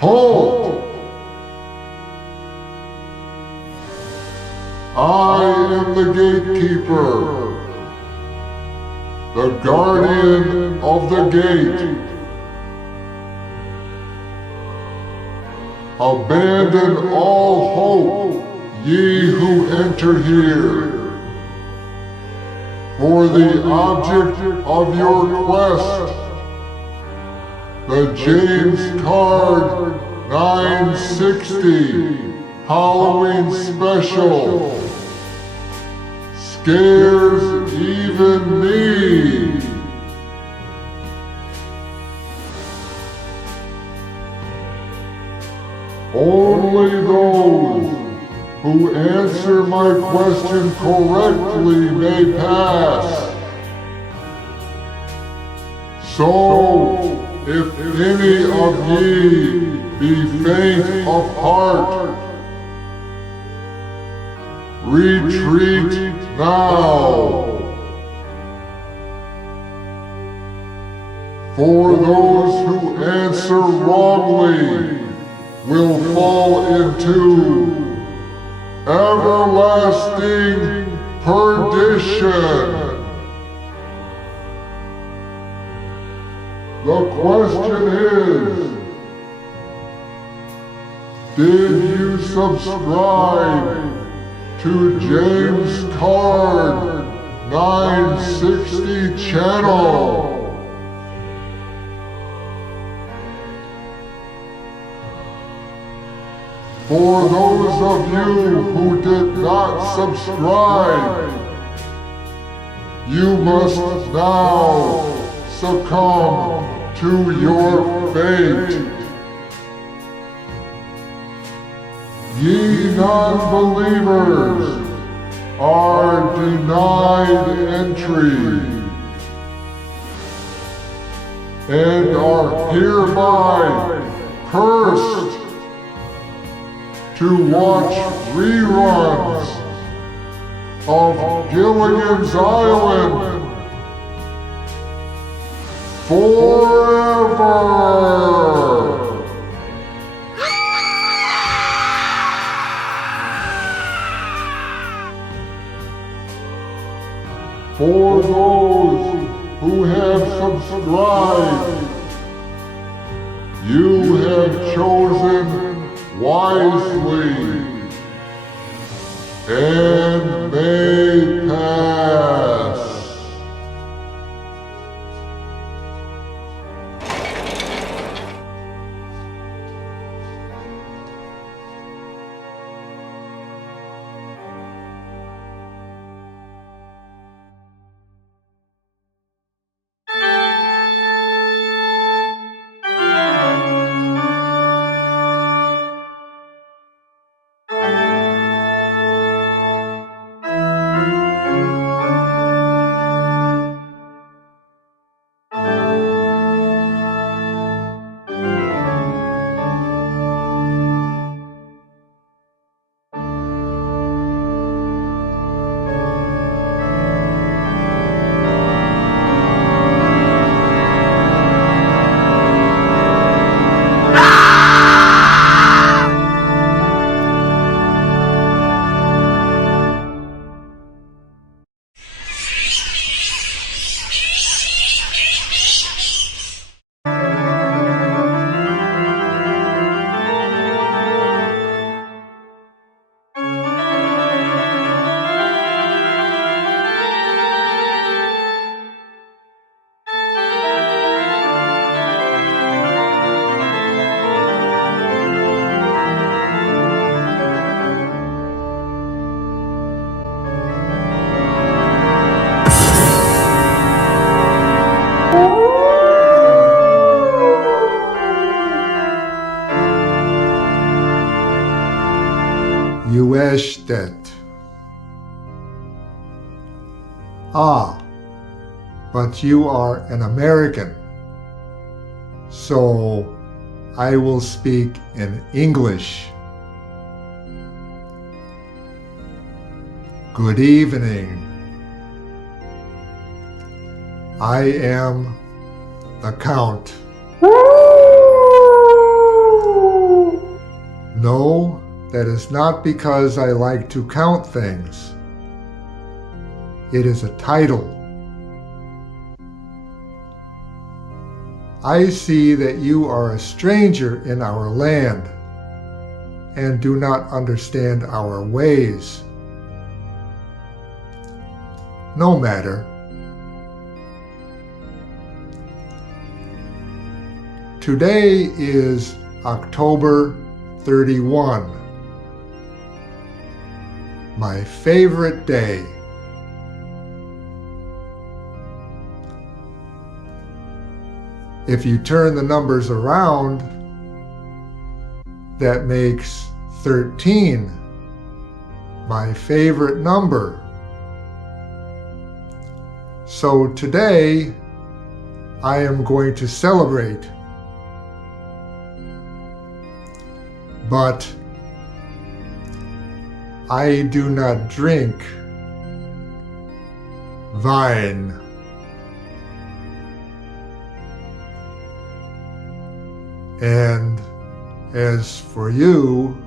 Halt! I am the gatekeeper, the guardian of the gate. Abandon all hope, ye who enter here, for the object of your quest, the James Card 960 Halloween Special scares even me. Only those who answer my question correctly may pass. So, if any of ye be faint of heart, retreat now. For those who answer wrongly will fall into everlasting perdition. The question is, did you subscribe to James Card 960 channel? For those of you who did not subscribe, you must now succumb to your fate. Ye non-believers are denied entry and are hereby cursed to watch reruns of Gilligan's Island forever. For those who have subscribed, you have chosen wisely and may pass. You wish that. Ah, but you are an American, so I will speak in English. Good evening. I am the Count. No, that is not because I like to count things. It is a title. I see that you are a stranger in our land and do not understand our ways. No matter. Today is October 31, my favorite day. If you turn the numbers around, that makes 13, my favorite number. So today, I am going to celebrate. But I do not drink wine. And as for you,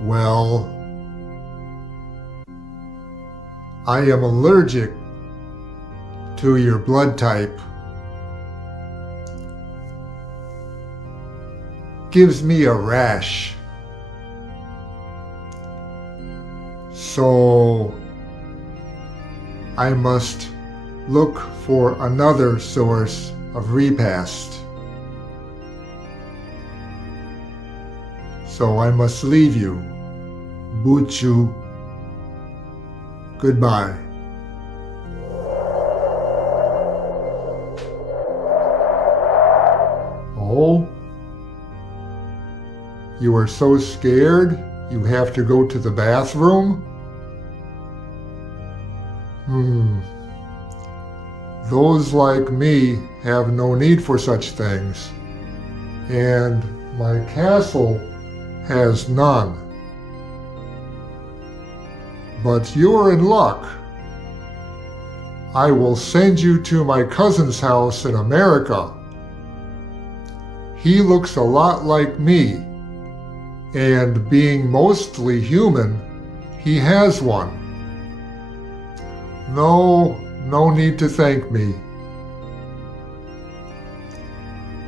well, I am allergic to your blood type. Gives me a rash. So I must look for another source of repast. So I must leave you. Buchu. Goodbye. Oh? You are so scared you have to go to the bathroom? Those like me have no need for such things, and my castle has none. But you're in luck. I will send you to my cousin's house in America. He looks a lot like me, and being mostly human, he has one. No need to thank me.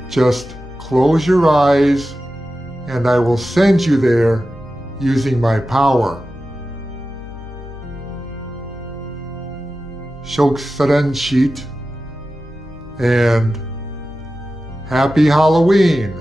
Just close your eyes and I will send you there using my power. Shoksaran sheet and Happy Halloween.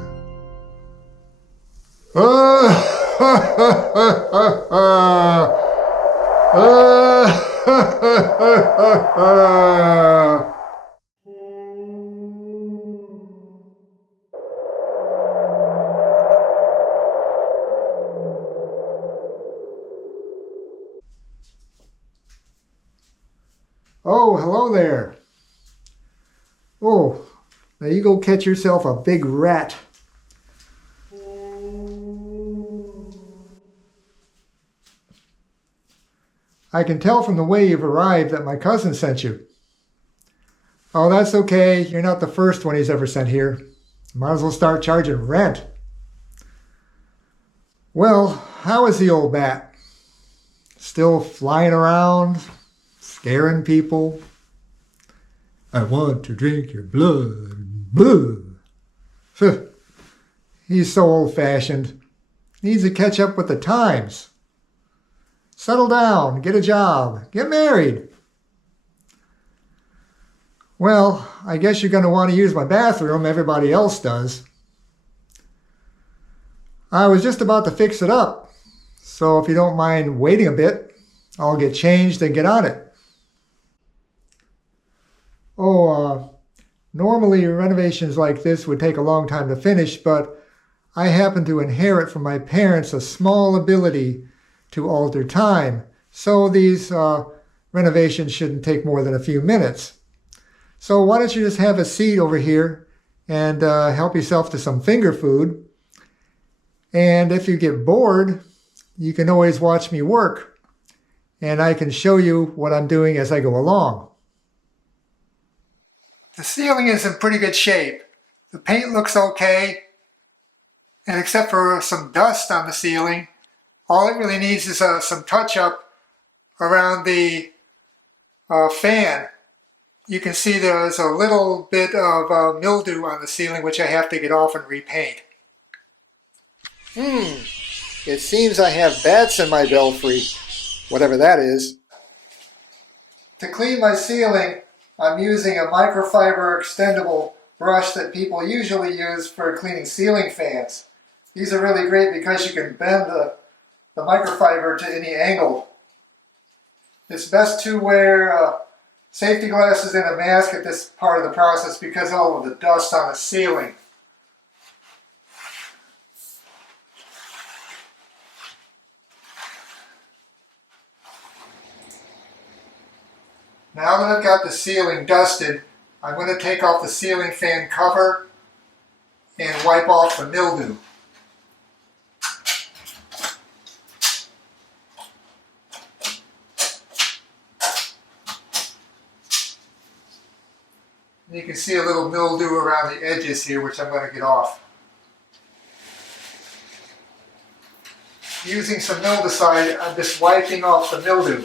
Oh, hello there. Oh, now you go catch yourself a big rat. I can tell from the way you've arrived that my cousin sent you. Oh, that's okay. You're not the first one he's ever sent here. Might as well start charging rent. Well, how is the old bat? Still flying around, scaring people? I want to drink your blood. Boo! He's so old-fashioned. Needs to catch up with the times. Settle down, get a job, get married. Well, I guess you're going to want to use my bathroom. Everybody else does. I was just about to fix it up. So if you don't mind waiting a bit, I'll get changed and get on it. Normally renovations like this would take a long time to finish, but I happen to inherit from my parents a small ability to alter time. So these renovations shouldn't take more than a few minutes. So why don't you just have a seat over here and help yourself to some finger food. And if you get bored, you can always watch me work. and I can show you what I'm doing as I go along. The ceiling is in pretty good shape. The paint looks okay, and except for some dust on the ceiling, all it really needs is some touch-up around the fan. You can see there's a little bit of mildew on the ceiling which I have to get off and repaint. It seems I have bats in my belfry, whatever that is. To clean my ceiling, I'm using a microfiber extendable brush that people usually use for cleaning ceiling fans. These are really great because you can bend the microfiber to any angle. It's best to wear safety glasses and a mask at this part of the process because of all of the dust on the ceiling. Now that I've got the ceiling dusted, I'm going to take off the ceiling fan cover and wipe off the mildew. You can see a little mildew around the edges here, which I'm going to get off. Using some mildewcide, I'm just wiping off the mildew.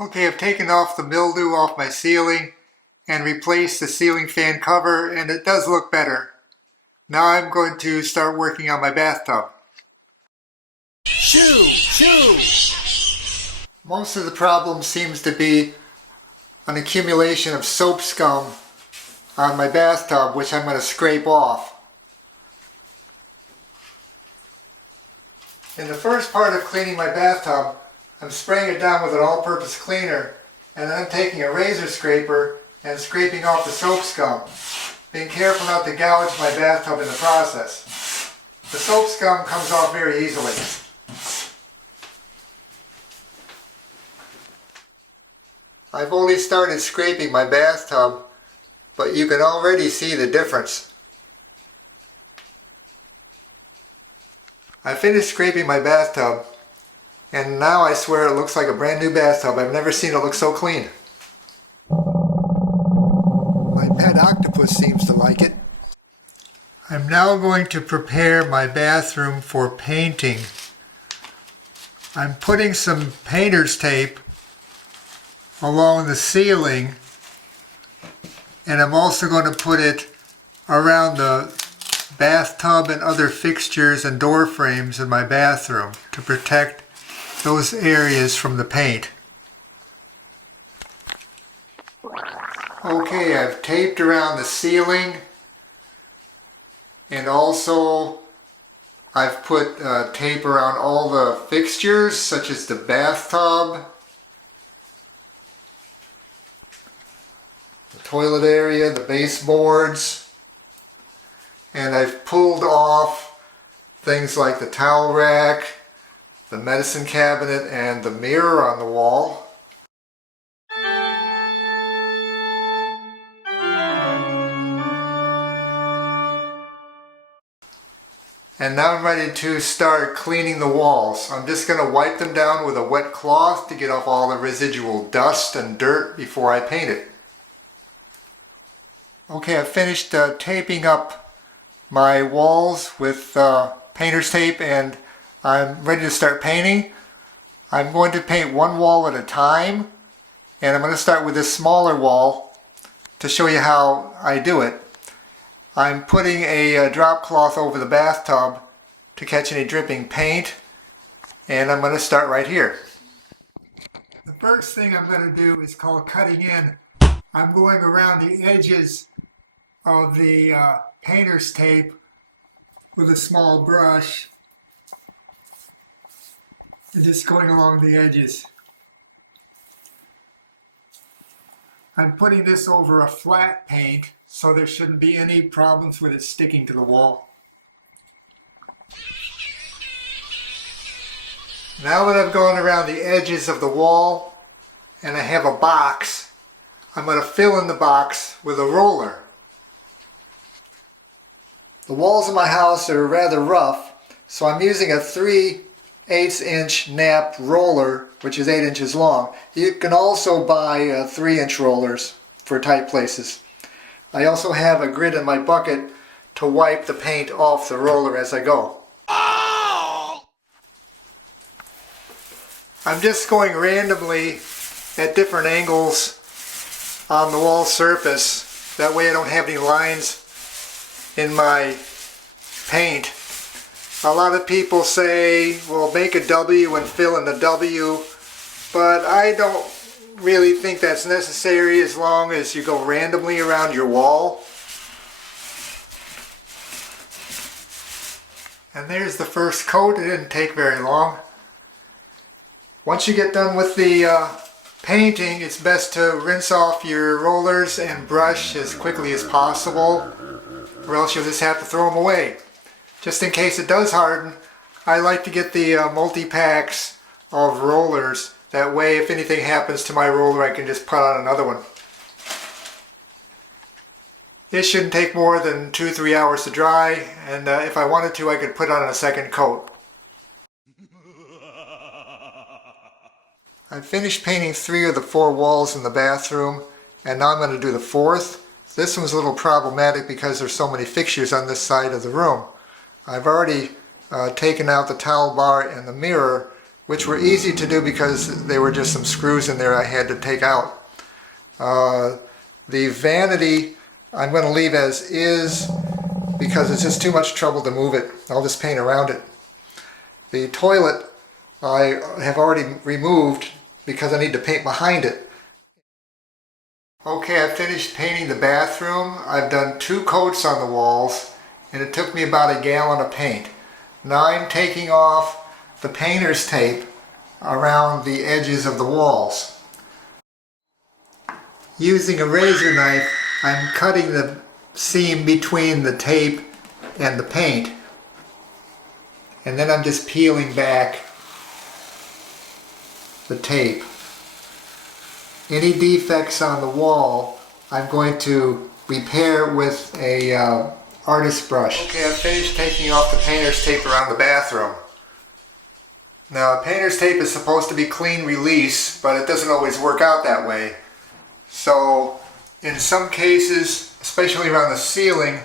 Okay, I've taken off the mildew off my ceiling and replaced the ceiling fan cover, and it does look better. Now I'm going to start working on my bathtub. Shoo! Shoo! Most of the problem seems to be an accumulation of soap scum on my bathtub, which I'm going to scrape off. In the first part of cleaning my bathtub, I'm spraying it down with an all-purpose cleaner, and then I'm taking a razor scraper and scraping off the soap scum, being careful not to gouge my bathtub in the process. The soap scum comes off very easily. I've only started scraping my bathtub, but you can already see the difference. I finished scraping my bathtub, and now I swear it looks like a brand new bathtub. I've never seen it look so clean. My pet octopus seems to like it. I'm now going to prepare my bathroom for painting. I'm putting some painter's tape along the ceiling, and I'm also going to put it around the bathtub and other fixtures and door frames in my bathroom to protect those areas from the paint. Okay, I've taped around the ceiling, and also I've put tape around all the fixtures such as the bathtub, the toilet area, the baseboards, and I've pulled off things like the towel rack, the medicine cabinet, and the mirror on the wall. And now I'm ready to start cleaning the walls. I'm just going to wipe them down with a wet cloth to get off all the residual dust and dirt before I paint it. Okay, I've finished taping up my walls with painter's tape, and I'm ready to start painting. I'm going to paint one wall at a time, and I'm going to start with this smaller wall to show you how I do it. I'm putting a drop cloth over the bathtub to catch any dripping paint, and I'm going to start right here. The first thing I'm going to do is called cutting in. I'm going around the edges of the painter's tape with a small brush and just going along the edges. I'm putting this over a flat paint so there shouldn't be any problems with it sticking to the wall. Now that I've gone around the edges of the wall and I have a box, I'm going to fill in the box with a roller. The walls of my house are rather rough, so I'm using a 3/8 inch nap roller, which is 8 inches long. You can also buy 3-inch rollers for tight places. I also have a grid in my bucket to wipe the paint off the roller as I go. I'm just going randomly at different angles on the wall surface. That way I don't have any lines in my paint. A lot of people say, well, make a W and fill in the W, but I don't really think that's necessary as long as you go randomly around your wall. And there's the first coat. It didn't take very long. Once you get done with the painting, it's best to rinse off your rollers and brush as quickly as possible, or else you'll just have to throw them away. Just in case it does harden, I like to get the multi-packs of rollers. That way, if anything happens to my roller, I can just put on another one. It shouldn't take more than 2-3 hours to dry, and if I wanted to, I could put on a second coat. I finished painting 3 of the 4 walls in the bathroom, and now I'm going to do the 4th. This one's a little problematic because there's so many fixtures on this side of the room. I've already taken out the towel bar and the mirror, which were easy to do because they were just some screws in there I had to take out. The vanity I'm going to leave as is because it's just too much trouble to move it. I'll just paint around it. The toilet I have already removed because I need to paint behind it. Okay, I finished painting the bathroom. I've done 2 coats on the walls and it took me about a gallon of paint. Now I'm taking off the painter's tape around the edges of the walls. Using a razor knife, I'm cutting the seam between the tape and the paint, and then I'm just peeling back the tape. Any defects on the wall I'm going to repair with a artist brush. Okay, I've finished taking off the painter's tape around the bathroom. Now, painter's tape is supposed to be clean release, but it doesn't always work out that way. So, in some cases, especially around the ceiling,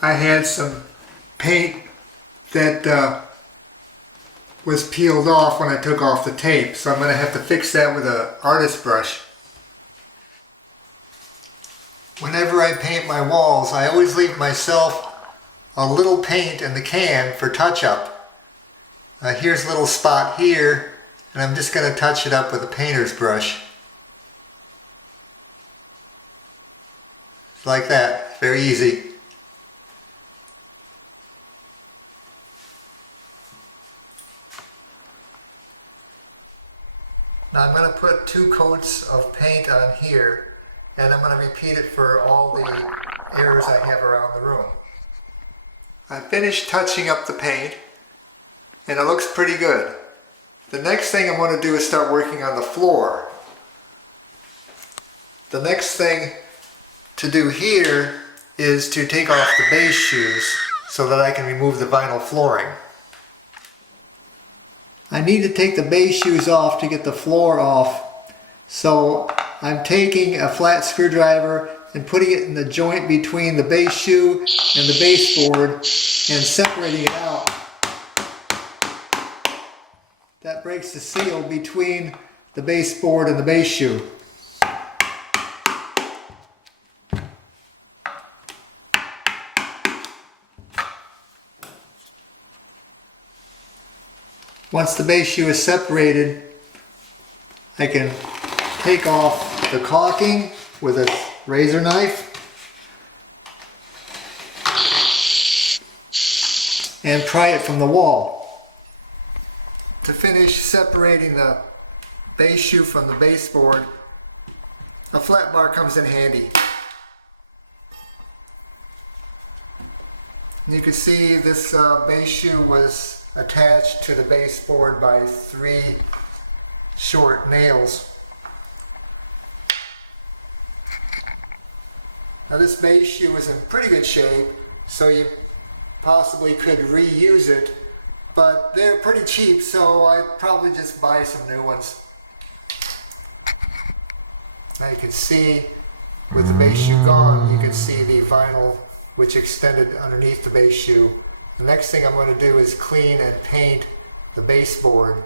I had some paint that was peeled off when I took off the tape. So I'm going to have to fix that with an artist brush. Whenever I paint my walls, I always leave myself a little paint in the can for touch-up. Here's a little spot here, and I'm just going to touch it up with a painter's brush. Like that, very easy. Now I'm going to put 2 coats of paint on here, and I'm going to repeat it for all the areas I have around the room. I finished touching up the paint, and it looks pretty good. The next thing I'm going to do is start working on the floor. The next thing to do here is to take off the base shoes so that I can remove the vinyl flooring. I need to take the base shoes off to get the floor off, so I'm taking a flat screwdriver and putting it in the joint between the base shoe and the baseboard and separating it out. That breaks the seal between the baseboard and the base shoe. Once the base shoe is separated, I can take off the caulking with a razor knife and pry it from the wall. To finish separating the base shoe from the baseboard, a flat bar comes in handy. And you can see this base shoe was attached to the baseboard by 3 short nails. Now this base shoe is in pretty good shape, so you possibly could reuse it, but they're pretty cheap, so I'd probably just buy some new ones. Now you can see, with the base shoe gone, you can see the vinyl which extended underneath the base shoe. The next thing I'm going to do is clean and paint the baseboard.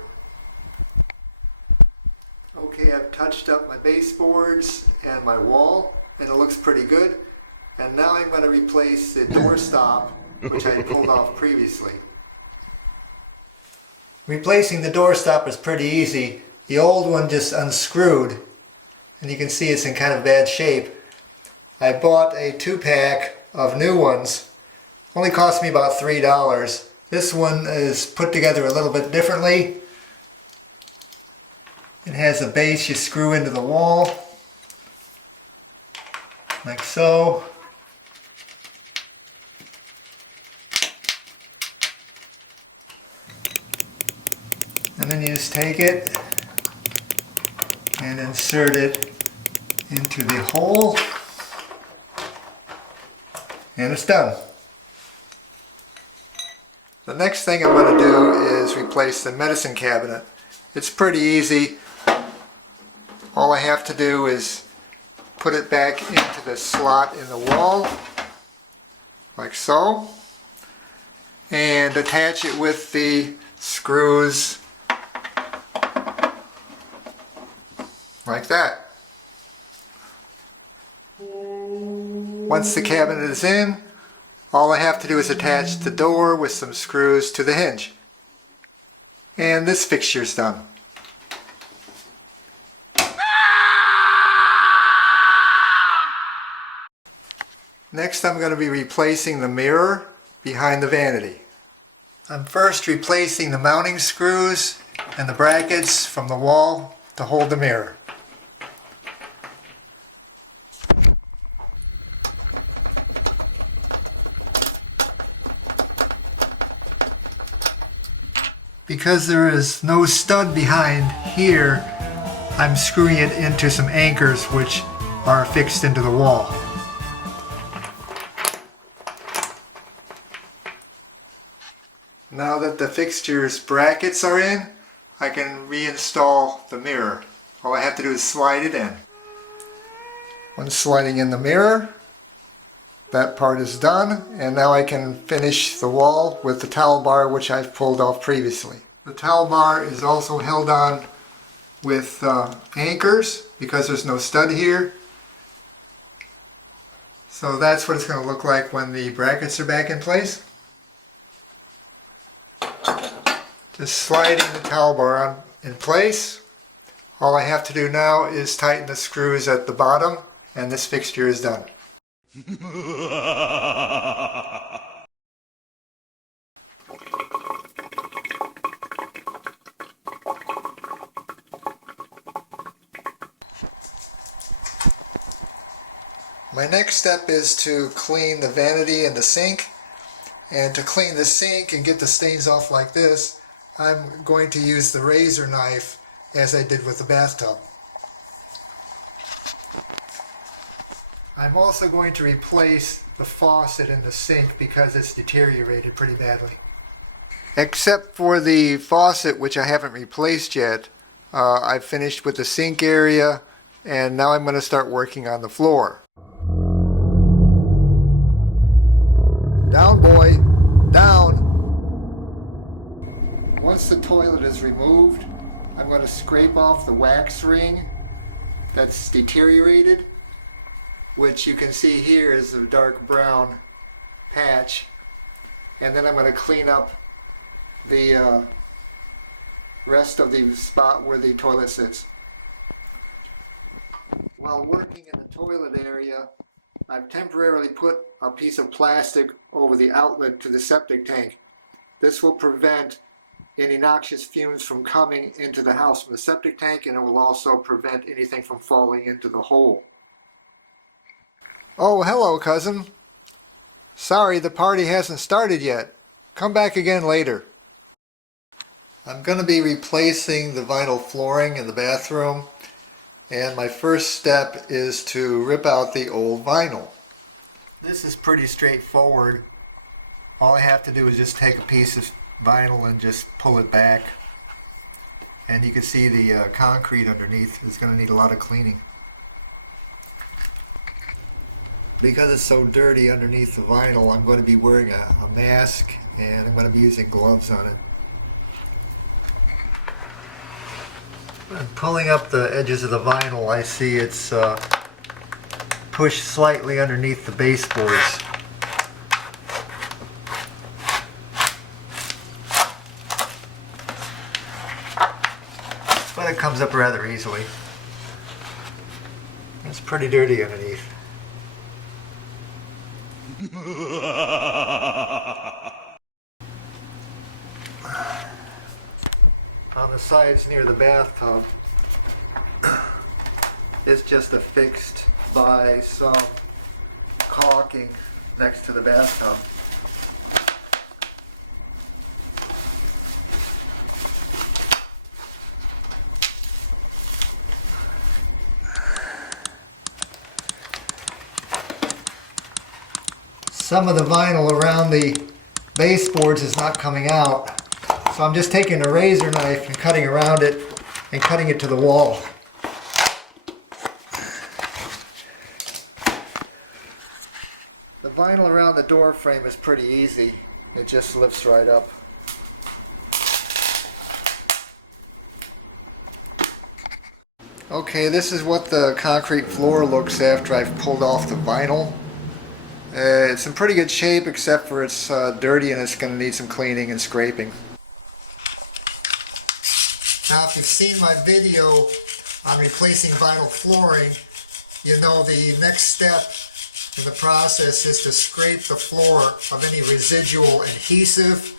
Okay, I've touched up my baseboards and my wall, and it looks pretty good. And now I'm going to replace the doorstop, which I had pulled off previously. Replacing the doorstop is pretty easy. The old one just unscrewed, and you can see it's in kind of bad shape. I bought a 2-pack of new ones. Only cost me about $3. This one is put together a little bit differently. It has a base you screw into the wall, like so. And then you just take it and insert it into the hole, and it's done. The next thing I'm going to do is replace the medicine cabinet. It's pretty easy. All I have to do is put it back into the slot in the wall, like so, and attach it with the screws, like that. Once the cabinet is in, all I have to do is attach the door with some screws to the hinge. And this fixture's done. Next, I'm going to be replacing the mirror behind the vanity. I'm first replacing the mounting screws and the brackets from the wall to hold the mirror. Because there is no stud behind here, I'm screwing it into some anchors which are fixed into the wall. Now that the fixture's brackets are in, I can reinstall the mirror. All I have to do is slide it in. Once sliding in the mirror, that part is done, and now I can finish the wall with the towel bar which I've pulled off previously. The towel bar is also held on with anchors because there's no stud here. So that's what it's going to look like when the brackets are back in place. Just sliding the towel bar in place. All I have to do now is tighten the screws at the bottom, and this fixture is done. My next step is to clean the vanity and the sink. And to clean the sink and get the stains off like this, I'm going to use the razor knife as I did with the bathtub. I'm also going to replace the faucet in the sink because it's deteriorated pretty badly. Except for the faucet, which I haven't replaced yet, I've finished with the sink area, and now I'm going to start working on the floor. Down, boy, down. Once the toilet is removed, I'm going to scrape off the wax ring that's deteriorated, which you can see here is a dark brown patch, and then I'm going to clean up the rest of the spot where the toilet sits. While working in the toilet area, I've temporarily put a piece of plastic over the outlet to the septic tank. This will prevent any noxious fumes from coming into the house from the septic tank, and it will also prevent anything from falling into the hole. Oh, hello, cousin. Sorry, the party hasn't started yet. Come back again later. I'm going to be replacing the vinyl flooring in the bathroom, and my first step is to rip out the old vinyl. This is pretty straightforward. All I have to do is just take a piece of vinyl and just pull it back, and you can see the concrete underneath is going to need a lot of cleaning. Because it's so dirty underneath the vinyl, I'm going to be wearing a mask, and I'm going to be using gloves on it. I'm pulling up the edges of the vinyl. I see it's pushed slightly underneath the baseboards. But it comes up rather easily. It's pretty dirty underneath. On the sides near the bathtub, it's just affixed by some caulking next to the bathtub. Some of the vinyl around the baseboards is not coming out, so I'm just taking a razor knife and cutting around it and cutting it to the wall. The vinyl around the door frame is pretty easy. It just lifts right up. Okay, this is what the concrete floor looks after I've pulled off the vinyl. It's in pretty good shape, except for it's dirty and it's going to need some cleaning and scraping. Now, if you've seen my video on replacing vinyl flooring, you know the next step in the process is to scrape the floor of any residual adhesive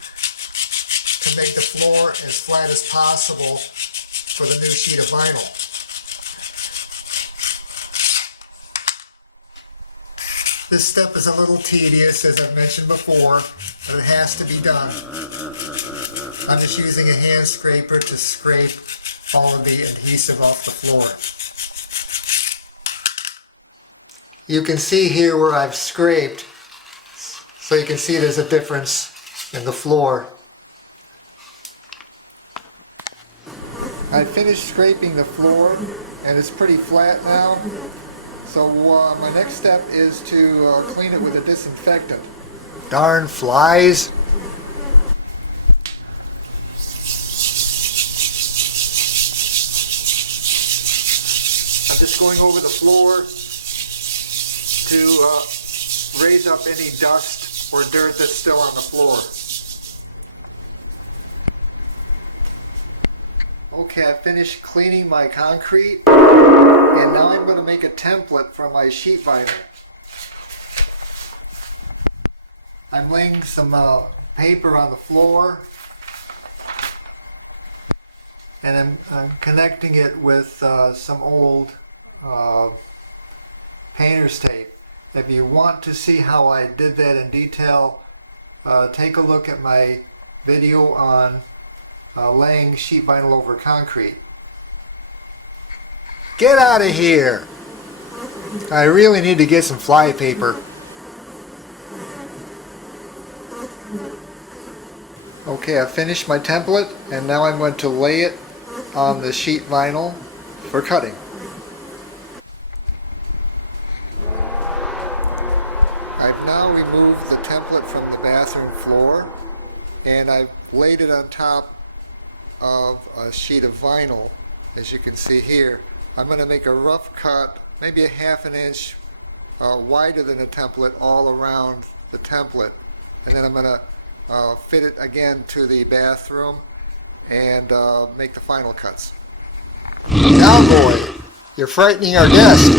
to make the floor as flat as possible for the new sheet of vinyl. This step is a little tedious, as I've mentioned before, but it has to be done. I'm just using a hand scraper to scrape all of the adhesive off the floor. You can see here where I've scraped, so you can see there's a difference in the floor. I finished scraping the floor, and it's pretty flat now. So my next step is to clean it with a disinfectant. Darn flies! I'm just going over the floor to raise up any dust or dirt that's still on the floor. Okay, I finished cleaning my concrete. And now I'm going to make a template for my sheet vinyl. I'm laying some paper on the floor, and I'm connecting it with some old painter's tape. If you want to see how I did that in detail, take a look at my video on laying sheet vinyl over concrete. Get out of here! I really need to get some fly paper. Okay, I finished my template, and now I'm going to lay it on the sheet vinyl for cutting. I've now removed the template from the bathroom floor, and I've laid it on top of a sheet of vinyl, as you can see here. I'm going to make a rough cut, maybe a ½ an inch wider than the template, all around the template. And then I'm going to fit it again to the bathroom and make the final cuts. Cowboy, you're frightening our guest.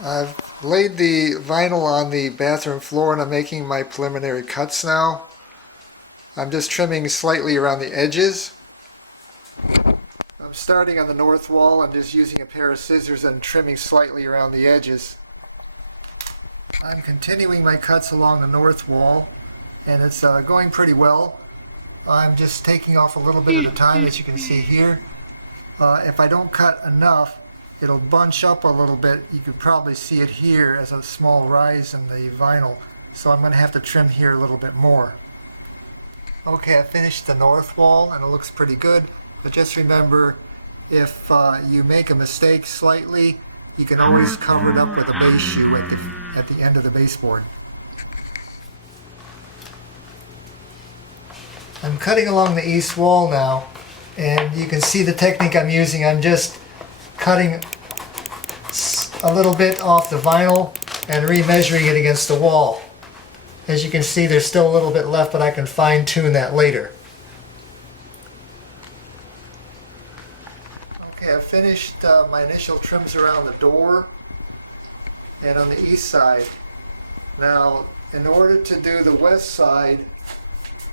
I've laid the vinyl on the bathroom floor and I'm making my preliminary cuts now. I'm just trimming slightly around the edges. I'm starting on the north wall. I'm just using a pair of scissors and trimming slightly around the edges. I'm continuing my cuts along the north wall, and it's going pretty well. I'm just taking off a little bit at a time, as you can see here. If I don't cut enough, it'll bunch up a little bit. You could probably see it here as a small rise in the vinyl. So I'm going to have to trim here a little bit more. Okay, I finished the north wall and it looks pretty good. But just remember, if you make a mistake slightly, you can always cover it up with a base shoe at the end of the baseboard. I'm cutting along the east wall now, and you can see the technique I'm using. I'm just cutting a little bit off the vinyl and remeasuring it against the wall. As you can see, there's still a little bit left, but I can fine-tune that later. Okay, I've finished my initial trims around the door and on the east side. Now, in order to do the west side,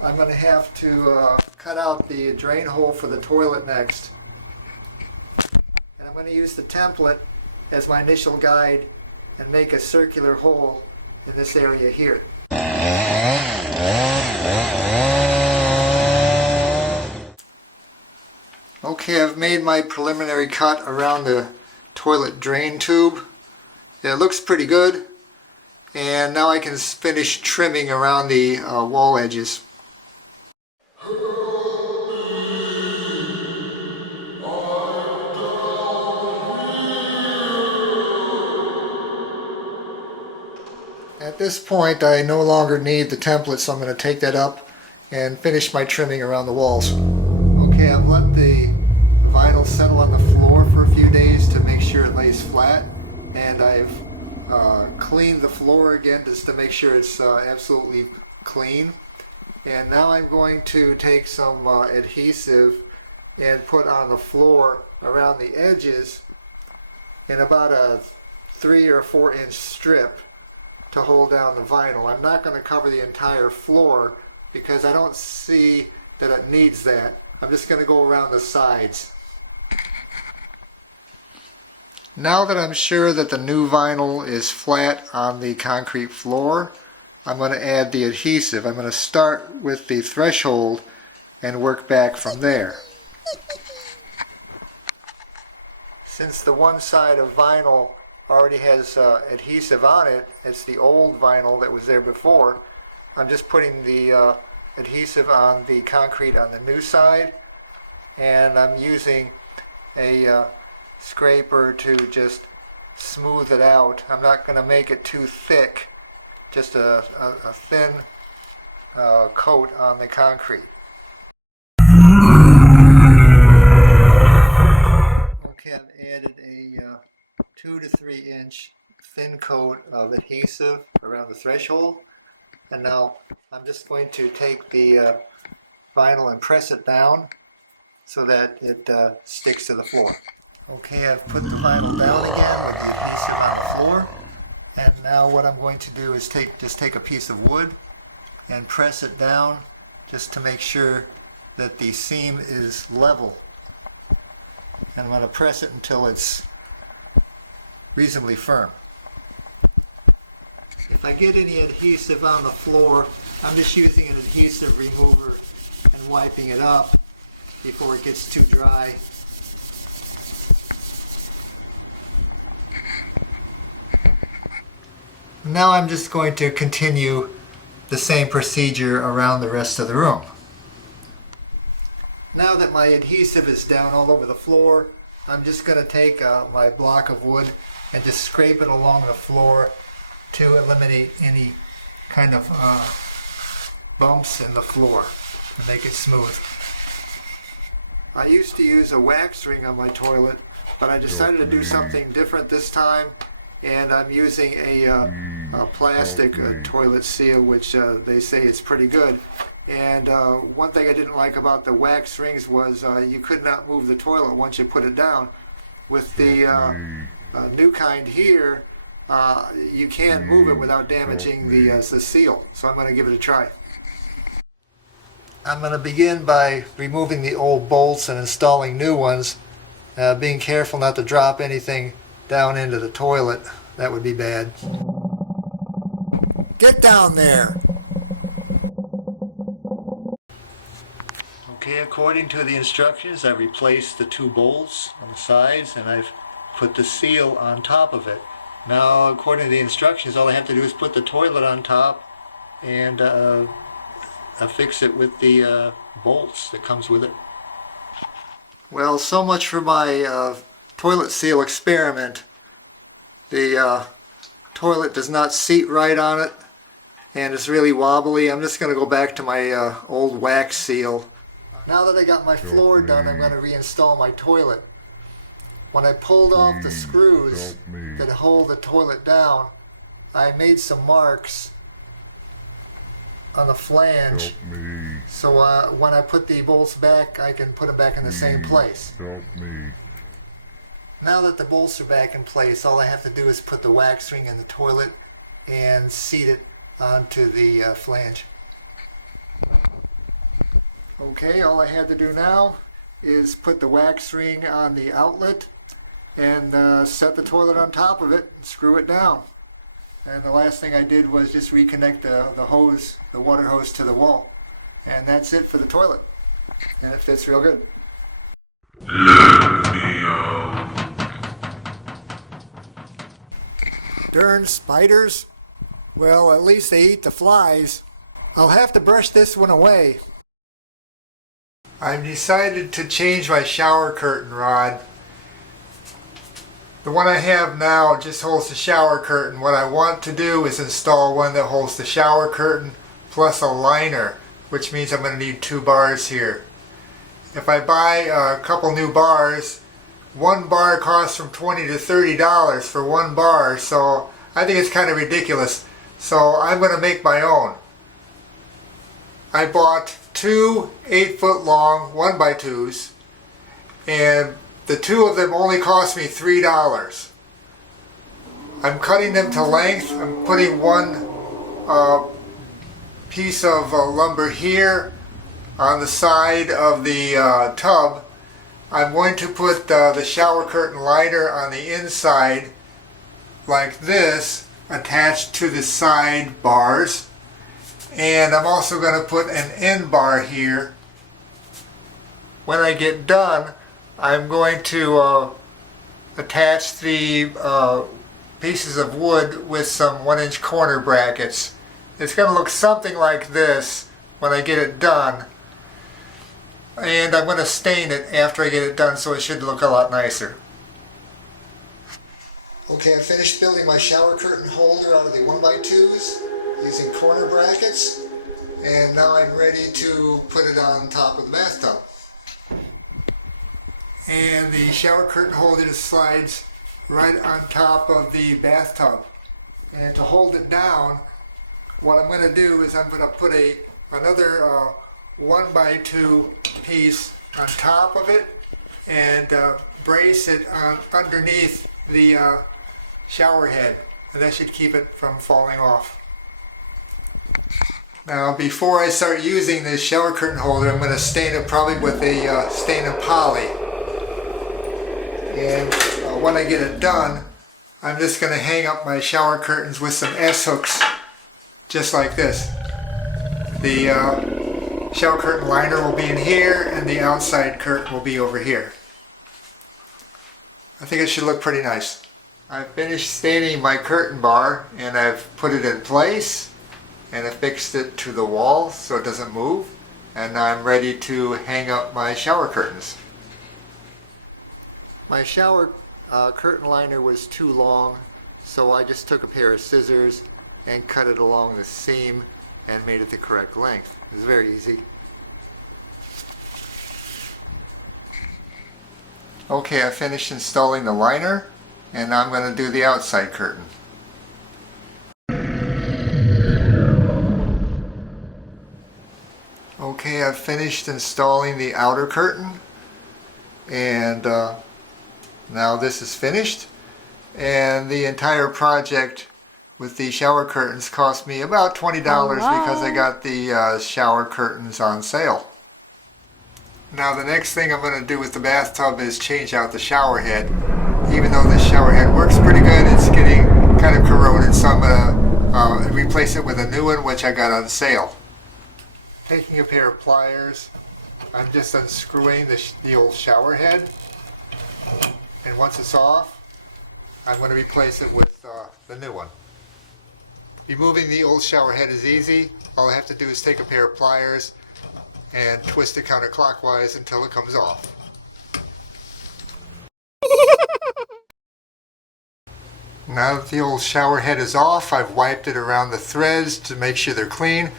I'm going to have to cut out the drain hole for the toilet next. And I'm going to use the template as my initial guide and make a circular hole in this area here. Okay, I've made my preliminary cut around the toilet drain tube. It looks pretty good. And now I can finish trimming around the wall edges. At this point, I no longer need the template, so I'm going to take that up and finish my trimming around the walls. Okay, I've let the vinyl settle on the floor for a few days to make sure it lays flat, and I've cleaned the floor again just to make sure it's absolutely clean. And now I'm going to take some adhesive and put on the floor around the edges in about a 3 or 4 inch strip to hold down the vinyl. I'm not going to cover the entire floor because I don't see that it needs that. I'm just going to go around the sides. Now that I'm sure that the new vinyl is flat on the concrete floor, I'm going to add the adhesive. I'm going to start with the threshold and work back from there. Since the one side of vinyl already has adhesive on it, it's the old vinyl that was there before, I'm just putting the adhesive on the concrete on the new side, and I'm using a scraper to just smooth it out. I'm not going to make it too thick, just a thin coat on the concrete. Okay, I've added a 2 to 3 inch thin coat of adhesive around the threshold, and now I'm just going to take the vinyl and press it down so that it sticks to the floor. Okay, I've put the vinyl down again with the adhesive on the floor, and now what I'm going to do is just take a piece of wood and press it down just to make sure that the seam is level. And I'm going to press it until it's reasonably firm. If I get any adhesive on the floor, I'm just using an adhesive remover and wiping it up before it gets too dry. Now I'm just going to continue the same procedure around the rest of the room. Now that my adhesive is down all over the floor, I'm just going to take my block of wood and just scrape it along the floor to eliminate any kind of bumps in the floor and make it smooth. I used to use a wax ring on my toilet, but I decided to do something different this time, and I'm using a plastic toilet seal, which they say it's pretty good. And one thing I didn't like about the wax rings was you could not move the toilet once you put it down. With the new kind here, you can move it without damaging the seal. So I'm going to give it a try. I'm going to begin by removing the old bolts and installing new ones, being careful not to drop anything down into the toilet. That would be bad. Get down there! Okay, according to the instructions, I've replaced the two bolts on the sides and I've put the seal on top of it. Now, according to the instructions, all I have to do is put the toilet on top and affix it with the bolts that comes with it. Well, so much for my toilet seal experiment. The toilet does not seat right on it and it's really wobbly. I'm just going to go back to my old wax seal. Now that I got my floor done, I'm going to reinstall my toilet. When I pulled off the screws that hold the toilet down, I made some marks on the flange. So when I put the bolts back, I can put them back in the same place. Now that the bolts are back in place, all I have to do is put the wax ring in the toilet and seat it onto the flange. Okay, all I had to do now is put the wax ring on the outlet and set the toilet on top of it and screw it down. And the last thing I did was just reconnect the hose, the water hose, to the wall. And that's it for the toilet. And it fits real good. Darn spiders. Well, at least they eat the flies. I'll have to brush this one away. I've decided to change my shower curtain rod. The one I have now just holds the shower curtain. What I want to do is install one that holds the shower curtain plus a liner, which means I'm going to need 2 bars here. If I buy a couple new bars, 1 bar costs from $20 to $30 for 1 bar, so I think it's kind of ridiculous. So I'm going to make my own. I bought 2 8-foot long 1x2s, and the 2 of them only cost me $3. I'm cutting them to length. I'm putting 1 piece of lumber here on the side of the tub. I'm going to put the shower curtain liner on the inside like this, attached to the side bars. And I'm also going to put an end bar here. When I get done, I'm going to attach the pieces of wood with some 1-inch corner brackets. It's going to look something like this when I get it done. And I'm going to stain it after I get it done, so it should look a lot nicer. Okay, I finished building my shower curtain holder out of the 1x2s using corner brackets, and now I'm ready to put it on top of the bathtub. And the shower curtain holder slides right on top of the bathtub. And to hold it down, what I'm going to do is I'm going to put another 1x2 piece on top of it and brace it underneath the shower head, and that should keep it from falling off. Now, before I start using this shower curtain holder, I'm going to stain it probably with a stain and poly. And when I get it done, I'm just going to hang up my shower curtains with some S-hooks, just like this. The shower curtain liner will be in here, and the outside curtain will be over here. I think it should look pretty nice. I've finished staining my curtain bar, and I've put it in place and affixed it to the wall so it doesn't move, and now I'm ready to hang up my shower curtains. My shower curtain liner was too long, so I just took a pair of scissors and cut it along the seam and made it the correct length. It was very easy. Okay, I finished installing the liner, and now I'm going to do the outside curtain. Okay, I've finished installing the outer curtain, and now this is finished, and the entire project with the shower curtains cost me about $20 because I got the shower curtains on sale. Now the next thing I'm going to do with the bathtub is change out the shower head. Even though the shower head works pretty good, it's getting kind of corroded, so I'm going to replace it with a new one which I got on sale. Taking a pair of pliers I'm just unscrewing the old shower head, and once it's off, I'm going to replace it with the new one. Removing the old shower head is easy. All I have to do is take a pair of pliers and twist it counterclockwise until it comes off. Now that the old shower head is off, I've wiped it around the threads to make sure they're clean,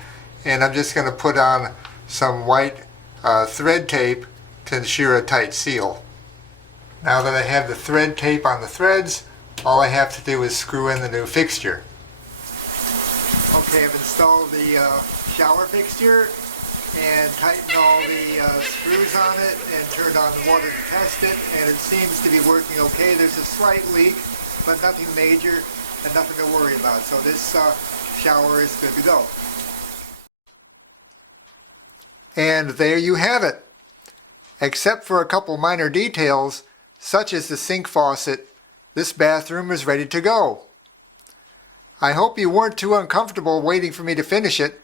and I'm just going to put on some white thread tape to ensure a tight seal. Now that I have the thread tape on the threads, all I have to do is screw in the new fixture. Okay, I've installed the shower fixture and tightened all the screws on it and turned on the water to test it, and it seems to be working okay. There's a slight leak, but nothing major and nothing to worry about. So this shower is good to go. And there you have it. Except for a couple minor details, such as the sink faucet, this bathroom is ready to go. I hope you weren't too uncomfortable waiting for me to finish it.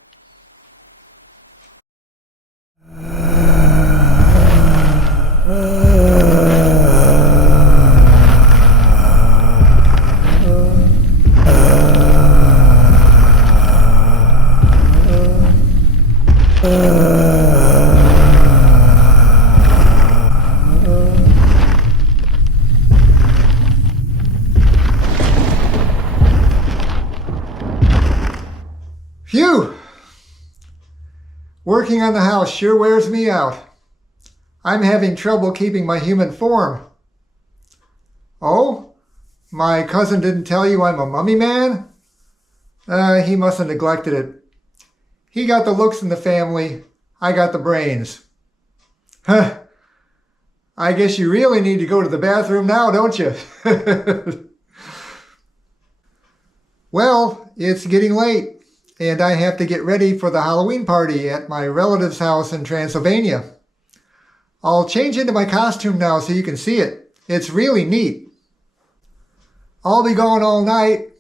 Phew! Working on the house sure wears me out. I'm having trouble keeping my human form. Oh? My cousin didn't tell you I'm a mummy man? He must have neglected it. He got the looks in the family, I got the brains. Huh. I guess you really need to go to the bathroom now, don't you? Well, it's getting late, and I have to get ready for the Halloween party at my relative's house in Transylvania. I'll change into my costume now so you can see it. It's really neat. I'll be gone all night,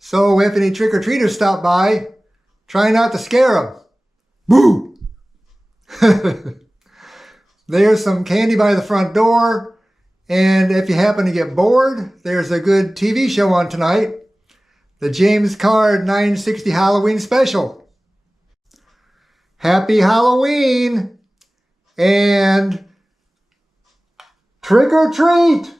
so if any trick-or-treaters stop by, try not to scare them. Boo! There's some candy by the front door, and if you happen to get bored, there's a good TV show on tonight. The jamescard960 Halloween Special. Happy Halloween! And trick or treat!